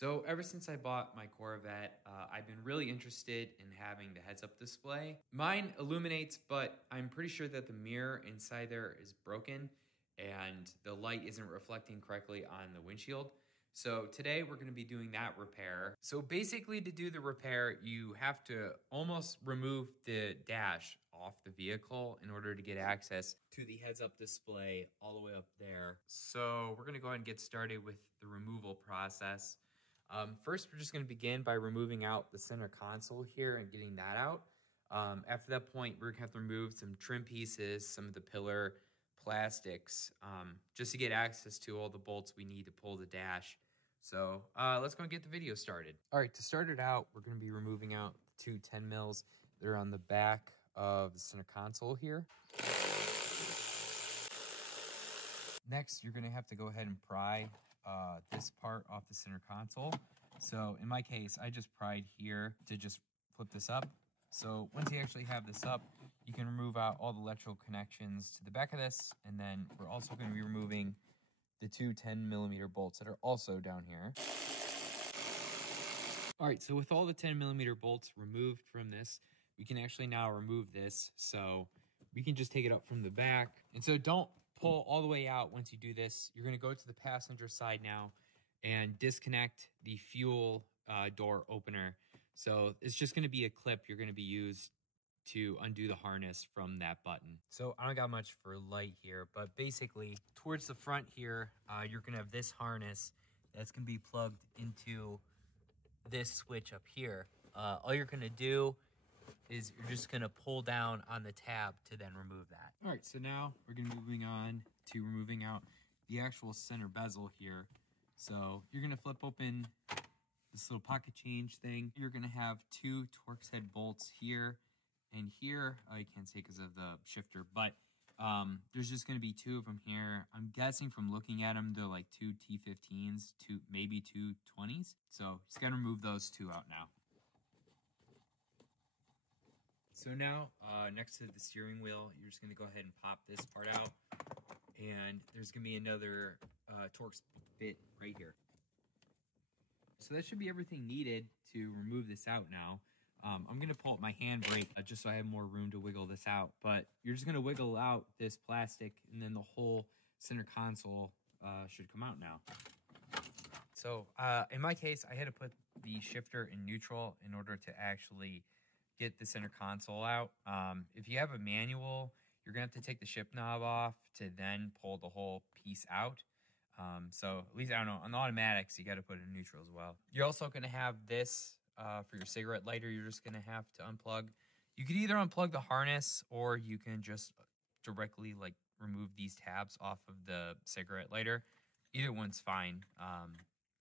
So ever since I bought my Corvette, I've been really interested in having the heads-up display. Mine illuminates, but I'm pretty sure that the mirror inside there is broken and the light isn't reflecting correctly on the windshield. So today we're gonna be doing that repair. So basically to do the repair, you have to almost remove the dash off the vehicle in order to get access to the heads-up display all the way up there. So we're gonna go ahead and get started with the removal process. First, we're just going to begin by removing out the center console here and getting that out. After that point, we're going to have to remove some trim pieces, some of the pillar plastics, just to get access to all the bolts we need to pull the dash. So let's go and get the video started. All right, to start it out, we're going to be removing out the two 10 mils that are on the back of the center console here. Next, you're going to have to go ahead and pry this part off the center console. So in my case, I just pried here to just flip this up. So once you actually have this up, you can remove out all the electrical connections to the back of this. And then we're also going to be removing the two 10mm bolts that are also down here. All right, so with all the 10mm bolts removed from this, we can actually now remove this. So we can just take it up from the back. And so don't pull all the way out once you do this. You're going to go to the passenger side now and disconnect the fuel door opener. So it's just going to be a clip you're going to be used to undo the harness from that button. So I don't got much for light here, but basically towards the front here, you're going to have this harness that's going to be plugged into this switch up here. All you're going to do is you're just going to pull down on the tab to then remove that. All right, so now we're going to be moving on to removing out the actual center bezel here. So you're going to flip open this little pocket change thing. You're going to have two Torx head bolts here and here. You can't see because of the shifter, but there's just going to be two of them here. I'm guessing from looking at them, they're like two T15s, maybe two 20s. So just got to remove those two out now. So now, next to the steering wheel, you're just going to go ahead and pop this part out. And there's going to be another Torx bit right here. So that should be everything needed to remove this out now. I'm going to pull up my handbrake just so I have more room to wiggle this out. But you're just going to wiggle out this plastic, and then the whole center console should come out now. So in my case, I had to put the shifter in neutral in order to actually get the center console out. If you have a manual, you're gonna have to take the shift knob off to then pull the whole piece out. So at least, I don't know, on the automatics, you gotta put it in neutral as well. You're also gonna have this for your cigarette lighter. You're just gonna have to unplug. You could either unplug the harness or you can just directly like remove these tabs off of the cigarette lighter. Either one's fine.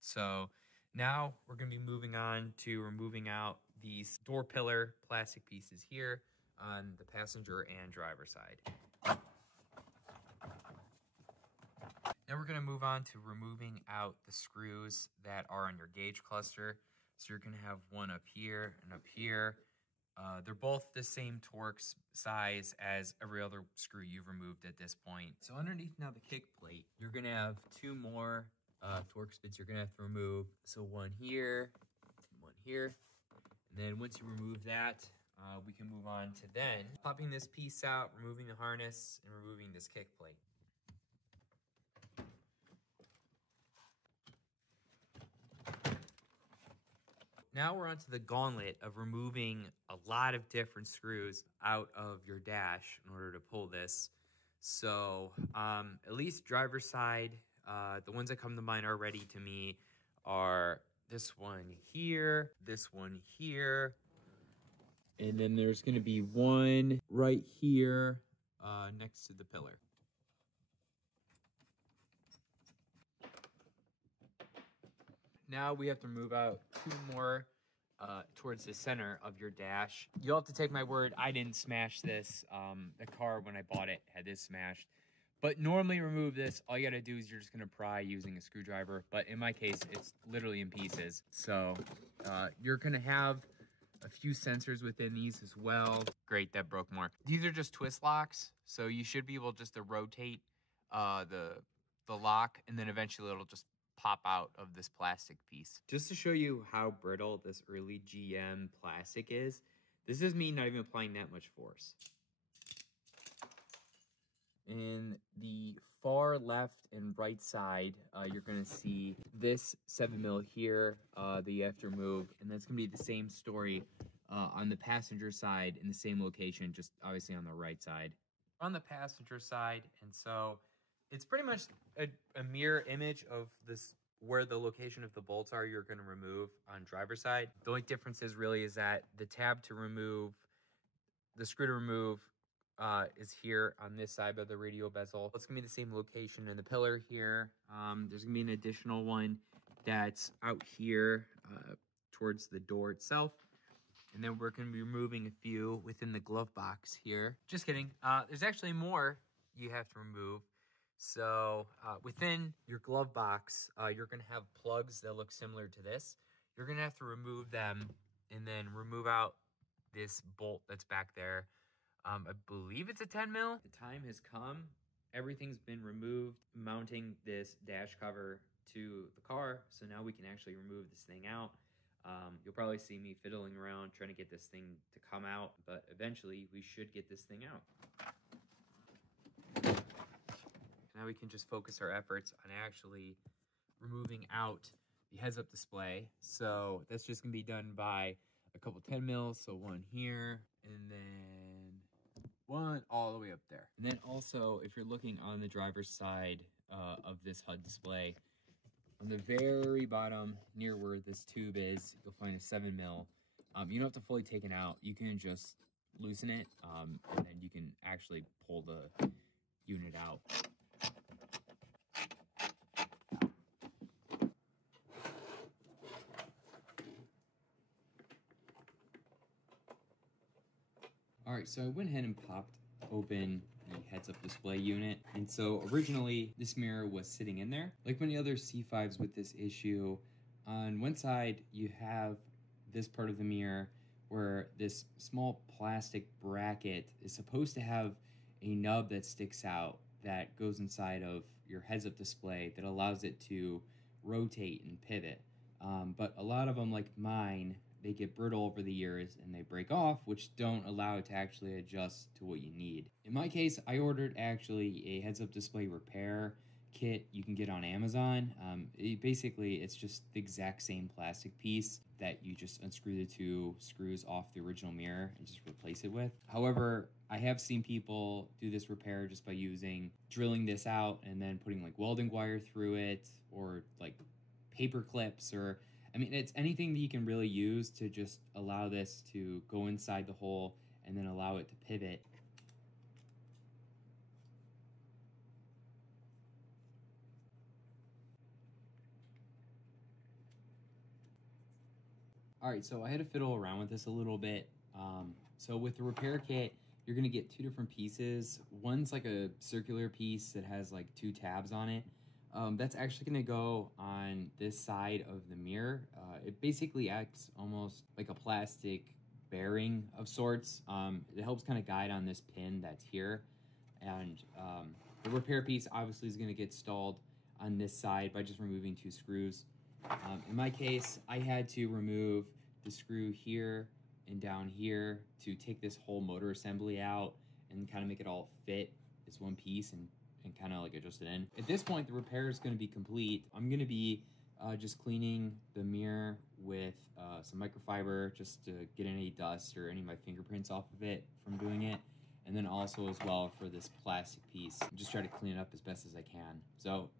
So now we're going to be moving on to removing out these door pillar plastic pieces here on the passenger and driver side. Now we're going to move on to removing out the screws that are on your gauge cluster. So you're going to have one up here and up here. They're both the same Torx size as every other screw you've removed at this point. So underneath now the kick plate, you're going to have two more Torx bits you're gonna have to remove. So one here, and then once you remove that, we can move on to then popping this piece out, removing the harness, and removing this kick plate. Now we're onto the gauntlet of removing a lot of different screws out of your dash in order to pull this. So at least driver's side, the ones that come to mind already to me are this one here, and then there's going to be one right here next to the pillar. Now we have to move out two more towards the center of your dash. You'll have to take my word, I didn't smash this. The car, when I bought it, had this smashed. But normally remove this, all you gotta do is you're just gonna pry using a screwdriver. But in my case, it's literally in pieces. So you're gonna have a few sensors within these as well. Great, that broke more. These are just twist locks. So you should be able just to rotate the lock, and then eventually it'll just pop out of this plastic piece. Just to show you how brittle this early GM plastic is, this is me not even applying that much force. In the far left and right side, you're gonna see this 7mm here that you have to remove, and that's gonna be the same story on the passenger side in the same location, just obviously on the right side. On the passenger side, and so it's pretty much a mirror image of this, where the location of the bolts are you're gonna remove on driver's side. The only difference is that the tab to remove, the screw to remove is here on this side by the radial bezel. It's gonna be the same location in the pillar here. There's gonna be an additional one that's out here towards the door itself. And then we're gonna be removing a few within the glove box here. Just kidding, there's actually more you have to remove. So within your glove box, you're gonna have plugs that look similar to this. You're gonna have to remove them and then remove out this bolt that's back there. I believe it's a 10mm. The time has come. Everything's been removed, mounting this dash cover to the car. So now we can actually remove this thing out. You'll probably see me fiddling around trying to get this thing to come out, but eventually we should get this thing out. Now we can just focus our efforts on actually removing out the heads-up display. So that's just gonna be done by a couple 10mm, so one here, and then one all the way up there. And then also, if you're looking on the driver's side of this HUD display, on the very bottom, near where this tube is, you'll find a 7mm. You don't have to fully take it out. You can just loosen it, and then you can actually pull the unit out. All right, so I went ahead and popped open the heads-up display unit. And so originally this mirror was sitting in there. Like many other C5s with this issue, on one side you have this part of the mirror where this small plastic bracket is supposed to have a nub that sticks out that goes inside of your heads-up display that allows it to rotate and pivot. But a lot of them, like mine, they get brittle over the years and they break off, which don't allow it to actually adjust to what you need. In my case, I ordered actually a heads-up display repair kit you can get on Amazon. Basically, it's just the exact same plastic piece that you just unscrew the two screws off the original mirror and just replace it with. However, I have seen people do this repair just by drilling this out and then putting like welding wire through it, or like paper clips, or I mean, it's anything that you can really use to just allow this to go inside the hole and then allow it to pivot. All right, so I had to fiddle around with this a little bit. So with the repair kit, you're gonna get two different pieces. One's like a circular piece that has like two tabs on it. That's actually gonna go on this side of the mirror. It basically acts almost like a plastic bearing of sorts. It helps kind of guide on this pin that's here. And the repair piece obviously is gonna get installed on this side by just removing two screws. In my case, I had to remove the screw here and down here to take this whole motor assembly out and kind of make it all fit as one piece and kind of like adjust it in. At this point, the repair is going to be complete. I'm going to be just cleaning the mirror with some microfiber just to get any dust or any of my fingerprints off of it from doing it. And then also as well for this plastic piece, just try to clean it up as best as I can. So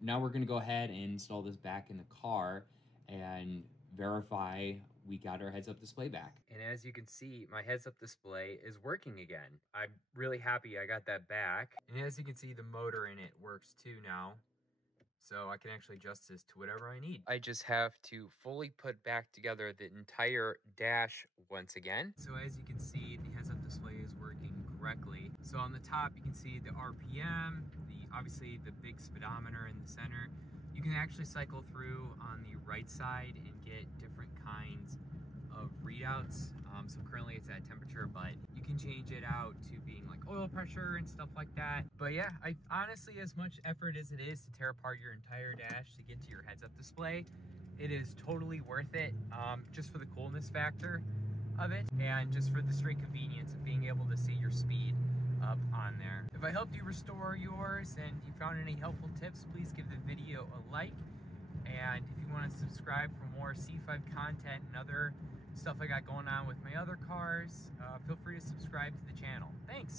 now we're going to go ahead and install this back in the car and verify we got our heads-up display back. And as you can see, my heads-up display is working again. I'm really happy I got that back. And as you can see, the motor in it works too now. So I can actually adjust this to whatever I need. I just have to fully put back together the entire dash once again. So as you can see, the heads-up display is working correctly. So on the top, you can see the RPM, obviously the big speedometer in the center. You can actually cycle through on the right side and get different kinds of readouts. So currently it's at temperature, but you can change it out to being like oil pressure and stuff like that. But yeah, I honestly, as much effort as it is to tear apart your entire dash to get to your heads-up display, it is totally worth it, just for the coolness factor of it and just for the straight convenience of being able to see your speed up on there. If I helped you restore yours and you found any helpful tips, please give the video a like. And if you want to subscribe for more C5 content and other stuff I got going on with my other cars, feel free to subscribe to the channel. Thanks!